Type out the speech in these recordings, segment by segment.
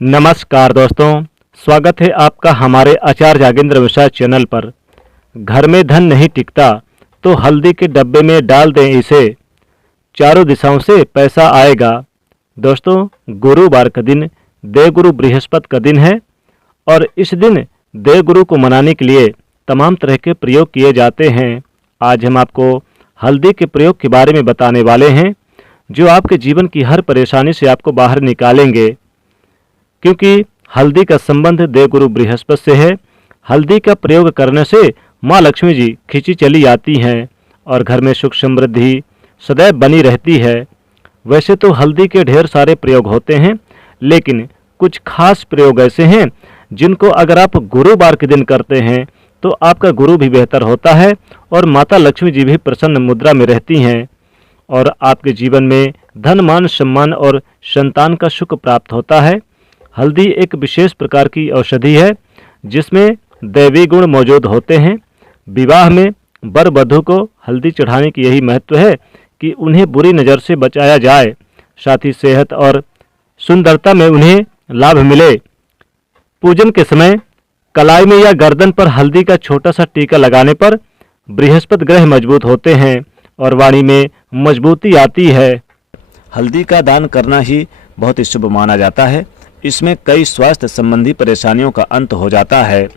नमस्कार दोस्तों, स्वागत है आपका हमारे आचार्य जागेंद्र मिश्रा चैनल पर। घर में धन नहीं टिकता तो हल्दी के डब्बे में डाल दें इसे, चारों दिशाओं से पैसा आएगा। दोस्तों, गुरुवार का दिन देवगुरु बृहस्पति का दिन है और इस दिन देवगुरु को मनाने के लिए तमाम तरह के प्रयोग किए जाते हैं। आज हम आपको हल्दी के प्रयोग के बारे में बताने वाले हैं जो आपके जीवन की हर परेशानी से आपको बाहर निकालेंगे, क्योंकि हल्दी का संबंध देवगुरु बृहस्पति से है। हल्दी का प्रयोग करने से माँ लक्ष्मी जी खिंची चली आती हैं और घर में सुख समृद्धि सदैव बनी रहती है। वैसे तो हल्दी के ढेर सारे प्रयोग होते हैं, लेकिन कुछ खास प्रयोग ऐसे हैं जिनको अगर आप गुरुवार के दिन करते हैं तो आपका गुरु भी बेहतर होता है और माता लक्ष्मी जी भी प्रसन्न मुद्रा में रहती हैं और आपके जीवन में धन मान सम्मान और संतान का सुख प्राप्त होता है। हल्दी एक विशेष प्रकार की औषधि है जिसमें दैवी गुण मौजूद होते हैं। विवाह में वर वधू को हल्दी चढ़ाने की यही महत्व है कि उन्हें बुरी नज़र से बचाया जाए, साथ ही सेहत और सुंदरता में उन्हें लाभ मिले। पूजन के समय कलाई में या गर्दन पर हल्दी का छोटा सा टीका लगाने पर बृहस्पति ग्रह मजबूत होते हैं और वाणी में मजबूती आती है। हल्दी का दान करना ही बहुत ही शुभ माना जाता है। इसमें कई स्वास्थ्य संबंधी परेशानियों का अंत हो जाता है।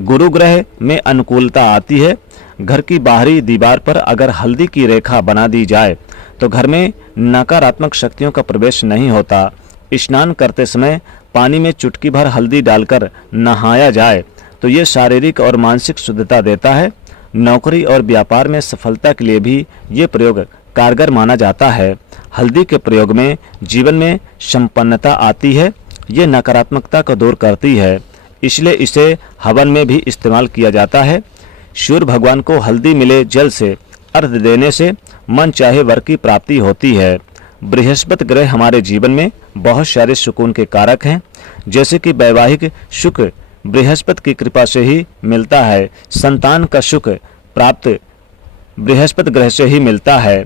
गुरु ग्रह में अनुकूलता आती है। घर की बाहरी दीवार पर अगर हल्दी की रेखा बना दी जाए तो घर में नकारात्मक शक्तियों का प्रवेश नहीं होता। स्नान करते समय पानी में चुटकी भर हल्दी डालकर नहाया जाए तो ये शारीरिक और मानसिक शुद्धता देता है। नौकरी और व्यापार में सफलता के लिए भी ये प्रयोग कारगर माना जाता है। हल्दी के प्रयोग में जीवन में संपन्नता आती है। ये नकारात्मकता को दूर करती है, इसलिए इसे हवन में भी इस्तेमाल किया जाता है। सूर्य भगवान को हल्दी मिले जल से अर्घ्य देने से मन चाहे वर की प्राप्ति होती है। बृहस्पति ग्रह हमारे जीवन में बहुत सारे सुकून के कारक हैं, जैसे कि वैवाहिक सुख बृहस्पति की कृपा से ही मिलता है। संतान का सुख प्राप्त बृहस्पति ग्रह से ही मिलता है।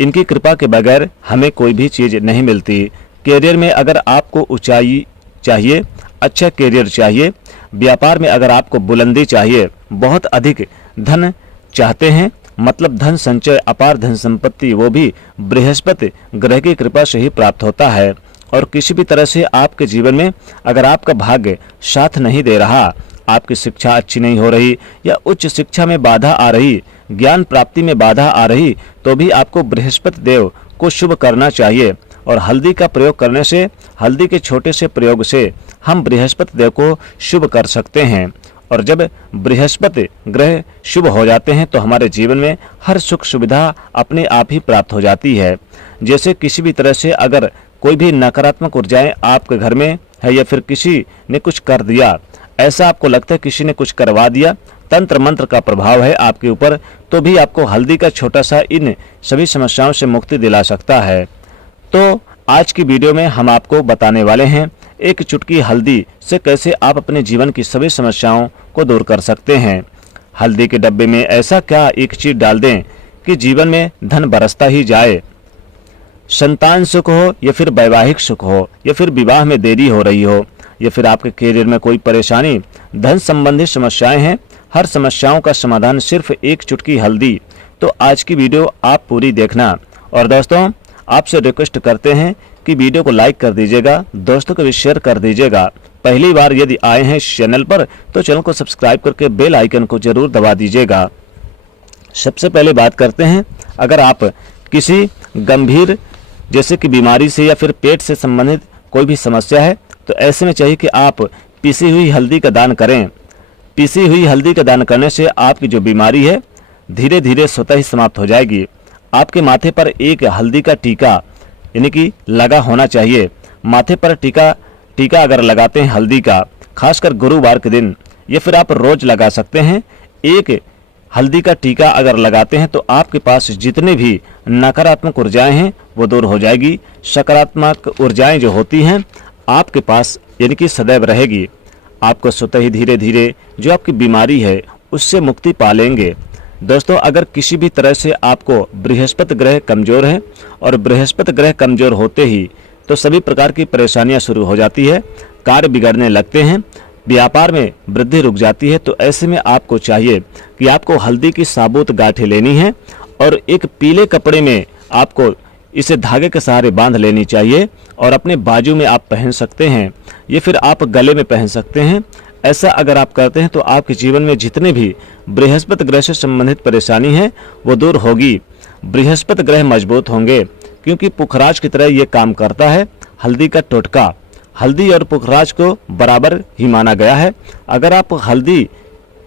इनकी कृपा के बगैर हमें कोई भी चीज़ नहीं मिलती। कैरियर में अगर आपको ऊंचाई चाहिए, अच्छा कैरियर चाहिए, व्यापार में अगर आपको बुलंदी चाहिए, बहुत अधिक धन चाहते हैं, मतलब धन संचय, अपार धन संपत्ति, वो भी बृहस्पति ग्रह की कृपा से ही प्राप्त होता है। और किसी भी तरह से आपके जीवन में अगर आपका भाग्य साथ नहीं दे रहा, आपकी शिक्षा अच्छी नहीं हो रही या उच्च शिक्षा में बाधा आ रही, ज्ञान प्राप्ति में बाधा आ रही, तो भी आपको बृहस्पति देव को शुभ करना चाहिए। और हल्दी का प्रयोग करने से, हल्दी के छोटे से प्रयोग से हम बृहस्पति देव को शुभ कर सकते हैं। और जब बृहस्पति ग्रह शुभ हो जाते हैं तो हमारे जीवन में हर सुख सुविधा अपने आप ही प्राप्त हो जाती है। जैसे किसी भी तरह से अगर कोई भी नकारात्मक ऊर्जाएं आपके घर में है या फिर किसी ने कुछ कर दिया, ऐसा आपको लगता है किसी ने कुछ करवा दिया, तंत्र मंत्र का प्रभाव है आपके ऊपर, तो भी आपको हल्दी का छोटा सा इन सभी समस्याओं से मुक्ति दिला सकता है। तो आज की वीडियो में हम आपको बताने वाले हैं एक चुटकी हल्दी से कैसे आप अपने जीवन की सभी समस्याओं को दूर कर सकते हैं। हल्दी के डब्बे में ऐसा क्या एक चीज डाल दें कि जीवन में धन बरसता ही जाए। संतान सुख हो या फिर वैवाहिक सुख हो या फिर विवाह में देरी हो रही हो या फिर आपके कैरियर में कोई परेशानी, धन संबंधी समस्याएं हैं, हर समस्याओं का समाधान सिर्फ एक चुटकी हल्दी। तो आज की वीडियो आप पूरी देखना। और दोस्तों, आपसे रिक्वेस्ट करते हैं कि वीडियो को लाइक कर दीजिएगा, दोस्तों को भी शेयर कर दीजिएगा। पहली बार यदि आए हैं इस चैनल पर तो चैनल को सब्सक्राइब करके बेल आइकन को जरूर दबा दीजिएगा। सबसे पहले बात करते हैं, अगर आप किसी गंभीर जैसे कि बीमारी से या फिर पेट से संबंधित कोई भी समस्या है तो ऐसे में चाहिए कि आप पीसी हुई हल्दी का दान करें। पीसी हुई हल्दी का दान करने से आपकी जो बीमारी है धीरे धीरे स्वतः ही समाप्त हो जाएगी। आपके माथे पर एक हल्दी का टीका यानी कि लगा होना चाहिए। माथे पर टीका अगर लगाते हैं हल्दी का, खासकर गुरुवार के दिन, या फिर आप रोज लगा सकते हैं, एक हल्दी का टीका अगर लगाते हैं तो आपके पास जितने भी नकारात्मक ऊर्जाएं हैं वो दूर हो जाएगी। सकारात्मक ऊर्जाएं जो होती हैं आपके पास यानी कि सदैव रहेगी। आपको स्वतः ही धीरे धीरे जो आपकी बीमारी है उससे मुक्ति पा लेंगे। दोस्तों, अगर किसी भी तरह से आपको बृहस्पति ग्रह कमजोर है और बृहस्पति ग्रह कमजोर होते ही तो सभी प्रकार की परेशानियां शुरू हो जाती है, कार्य बिगड़ने लगते हैं, व्यापार में वृद्धि रुक जाती है। तो ऐसे में आपको चाहिए कि आपको हल्दी की साबुत गांठें लेनी है और एक पीले कपड़े में आपको इसे धागे के सहारे बांध लेनी चाहिए और अपने बाजू में आप पहन सकते हैं, ये फिर आप गले में पहन सकते हैं। ऐसा अगर आप करते हैं तो आपके जीवन में जितने भी बृहस्पति ग्रह से संबंधित परेशानी है वो दूर होगी। बृहस्पति ग्रह मजबूत होंगे क्योंकि पुखराज की तरह ये काम करता है। हल्दी का टोटका, हल्दी और पुखराज को बराबर ही माना गया है। अगर आप हल्दी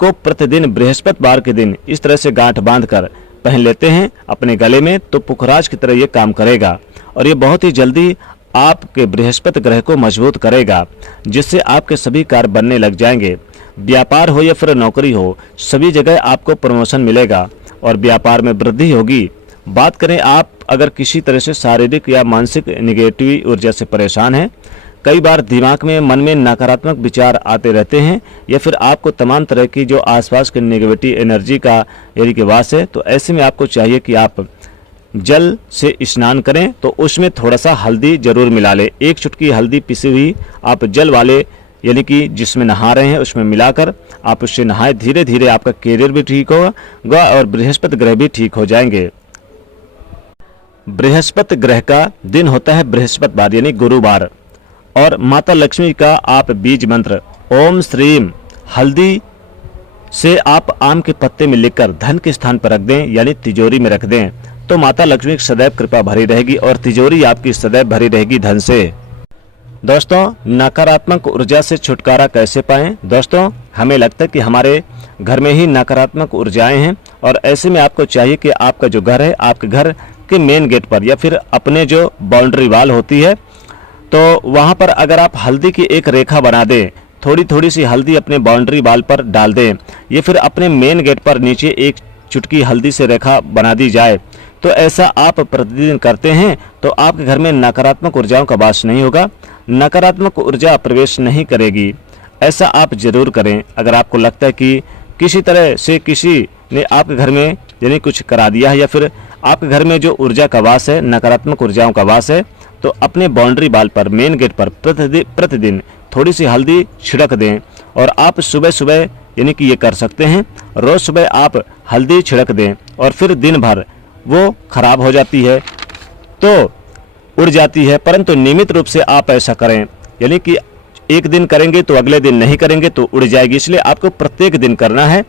को प्रतिदिन बृहस्पतिवार के दिन इस तरह से गांठ बांधकर पहन लेते हैं अपने गले में, तो पुखराज की तरह ये काम करेगा और ये बहुत ही जल्दी आपके बृहस्पति ग्रह को मजबूत करेगा, जिससे आपके सभी कार्य बनने लग जाएंगे। व्यापार हो या फिर नौकरी हो, सभी जगह आपको प्रमोशन मिलेगा और व्यापार में वृद्धि होगी। बात करें आप अगर किसी तरह से शारीरिक या मानसिक निगेटिव ऊर्जा से परेशान हैं, कई बार दिमाग में मन में नकारात्मक विचार आते रहते हैं या फिर आपको तमाम तरह की जो आसपास की नेगेटिविटी एनर्जी का यानी कि वास है, तो ऐसे में आपको चाहिए कि आप जल से स्नान करें तो उसमें थोड़ा सा हल्दी जरूर मिला लें। एक चुटकी हल्दी पिसी हुई आप जल वाले यानी कि जिसमें नहा रहे हैं उसमें मिलाकर आप उससे नहाएं। धीरे धीरे आपका कैरियर भी ठीक होगा और बृहस्पति ग्रह भी ठीक हो जाएंगे। बृहस्पति ग्रह का दिन होता है बृहस्पतिवार यानी गुरुवार, और माता लक्ष्मी का आप बीज मंत्र ओम श्रीम हल्दी से आप आम के पत्ते में लिखकर धन के स्थान पर रख दें यानी तिजोरी में रख दें, तो माता लक्ष्मी की सदैव कृपा भरी रहेगी और तिजोरी आपकी सदैव भरी रहेगी धन से। दोस्तों, नकारात्मक ऊर्जा से छुटकारा कैसे पाएं? दोस्तों, हमें लगता है कि हमारे घर में ही नकारात्मक ऊर्जाएं हैं और ऐसे में आपको चाहिए कि आपका जो घर है, आपके घर के मेन गेट पर या फिर अपने जो बाउंड्री वाल होती है, तो वहां पर अगर आप हल्दी की एक रेखा बना दें, थोड़ी थोड़ी सी हल्दी अपने बाउंड्री वाल पर डाल दें, या फिर अपने मेन गेट पर नीचे एक चुटकी हल्दी से रेखा बना दी जाए, तो ऐसा आप प्रतिदिन करते हैं तो आपके घर में नकारात्मक ऊर्जाओं का वास नहीं होगा, नकारात्मक ऊर्जा प्रवेश नहीं करेगी। ऐसा आप जरूर करें। अगर आपको लगता है कि किसी तरह से किसी ने आपके घर में यानी कुछ करा दिया है या फिर आपके घर में जो ऊर्जा का वास है, नकारात्मक ऊर्जाओं का वास है, तो अपने बाउंड्री वाल पर मेन गेट पर प्रतिदिन थोड़ी सी हल्दी छिड़क दें और आप सुबह सुबह यानी कि ये कर सकते हैं, रोज सुबह आप हल्दी छिड़क दें और फिर दिन भर वो खराब हो जाती है तो उड़ जाती है, परंतु नियमित रूप से आप ऐसा करें, यानी कि एक दिन करेंगे तो अगले दिन नहीं करेंगे तो उड़ जाएगी, इसलिए आपको प्रत्येक दिन करना है।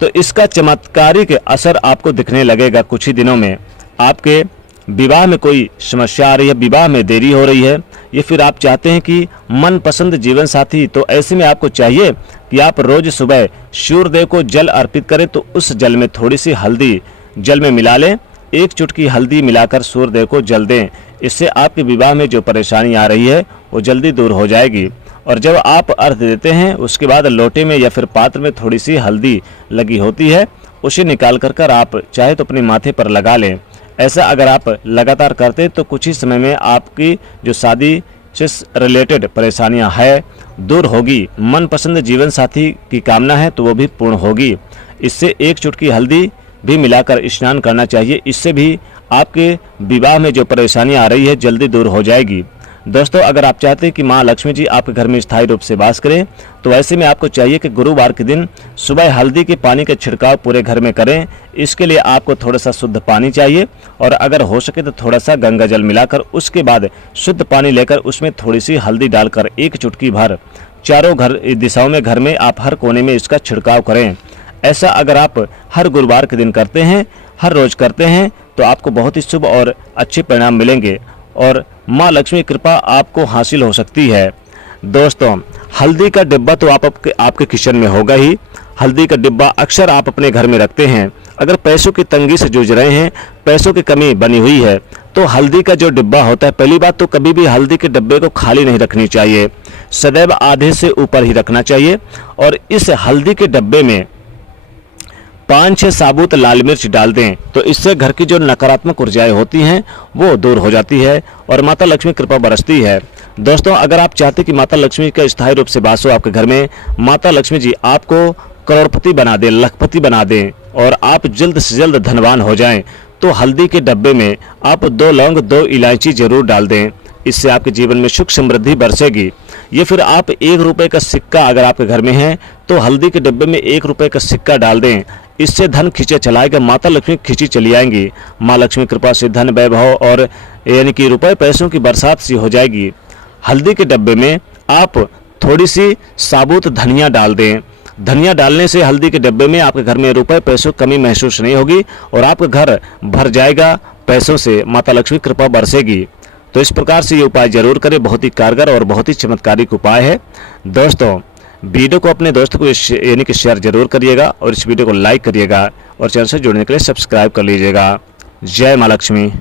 तो इसका चमत्कारिक असर आपको दिखने लगेगा कुछ ही दिनों में। आपके विवाह में कोई समस्या आ रही है, विवाह में देरी हो रही है, या फिर आप चाहते हैं कि मनपसंद जीवन साथी, तो ऐसे में आपको चाहिए कि आप रोज सुबह सूर्यदेव को जल अर्पित करें, तो उस जल में थोड़ी सी हल्दी जल में मिला लें, एक चुटकी हल्दी मिलाकर सूर्यदेव को जल दें। इससे आपके विवाह में जो परेशानी आ रही है वो जल्दी दूर हो जाएगी। और जब आप अर्घ देते हैं उसके बाद लोटे में या फिर पात्र में थोड़ी सी हल्दी लगी होती है, उसे निकाल कर आप चाहे तो अपने माथे पर लगा लें। ऐसा अगर आप लगातार करते तो कुछ ही समय में आपकी जो शादी से रिलेटेड परेशानियां है दूर होगी, मनपसंद जीवन साथी की कामना है तो वो भी पूर्ण होगी। इससे एक चुटकी हल्दी भी मिलाकर स्नान करना चाहिए, इससे भी आपके विवाह में जो परेशानी आ रही है जल्दी दूर हो जाएगी। दोस्तों, अगर आप चाहते हैं कि माँ लक्ष्मी जी आपके घर में स्थायी रूप से वास करें, तो ऐसे में आपको चाहिए कि गुरुवार के दिन सुबह हल्दी के पानी का छिड़काव पूरे घर में करें। इसके लिए आपको थोड़ा सा शुद्ध पानी चाहिए और अगर हो सके तो थोड़ा सा गंगा जल मिलाकर उसके बाद शुद्ध पानी लेकर उसमें थोड़ी सी हल्दी डालकर एक चुटकी भर चारों दिशाओं में घर में आप हर कोने में इसका छिड़काव करें। ऐसा अगर आप हर गुरुवार के दिन करते हैं, हर रोज करते हैं, तो आपको बहुत ही शुभ और अच्छे परिणाम मिलेंगे और माँ लक्ष्मी कृपा आपको हासिल हो सकती है। दोस्तों, हल्दी का डिब्बा तो आपके किचन में होगा ही। हल्दी का डिब्बा अक्सर आप अपने घर में रखते हैं। अगर पैसों की तंगी से जूझ रहे हैं, पैसों की कमी बनी हुई है, तो हल्दी का जो डिब्बा होता है, पहली बात तो कभी भी हल्दी के डिब्बे को खाली नहीं रखनी चाहिए, सदैव आधे से ऊपर ही रखना चाहिए। और इस हल्दी के डिब्बे में 5-6 साबुत लाल मिर्च डाल दें, तो इससे घर की जो नकारात्मक ऊर्जाएं होती हैं वो दूर हो जाती है और माता लक्ष्मी कृपा बरसती है। दोस्तों, अगर आप चाहते कि माता लक्ष्मी का स्थायी रूप से वास हो आपके घर में, माता लक्ष्मी जी आपको करोड़पति बना दें, लखपति बना दें और आप जल्द से जल्द धनवान हो जाएं, तो हल्दी के डब्बे में आप 2 लौंग 2 इलायची जरूर डाल दें। इससे आपके जीवन में सुख समृद्धि बरसेगी। ये फिर आप 1 रुपये का सिक्का अगर आपके घर में है तो हल्दी के डब्बे में 1 रुपये का सिक्का डाल दें। इससे धन खींचे चलाएगा, माता लक्ष्मी खींची चली आएंगी। माँ लक्ष्मी कृपा से धन वैभव और यानी कि रुपए पैसों की बरसात सी हो जाएगी। हल्दी के डब्बे में आप थोड़ी सी साबुत धनिया डाल दें। धनिया डालने से हल्दी के डब्बे में आपके घर में रुपए पैसों कमी महसूस नहीं होगी और आपका घर भर जाएगा पैसों से, माता लक्ष्मी कृपा बरसेगी। तो इस प्रकार से ये उपाय जरूर करें, बहुत ही कारगर और बहुत ही चमत्कारिक उपाय है। दोस्तों वीडियो को अपने दोस्तों को यानी कि शेयर जरूर करिएगा और इस वीडियो को लाइक करिएगा और चैनल से जुड़ने के लिए सब्सक्राइब कर लीजिएगा। जय माँ लक्ष्मी।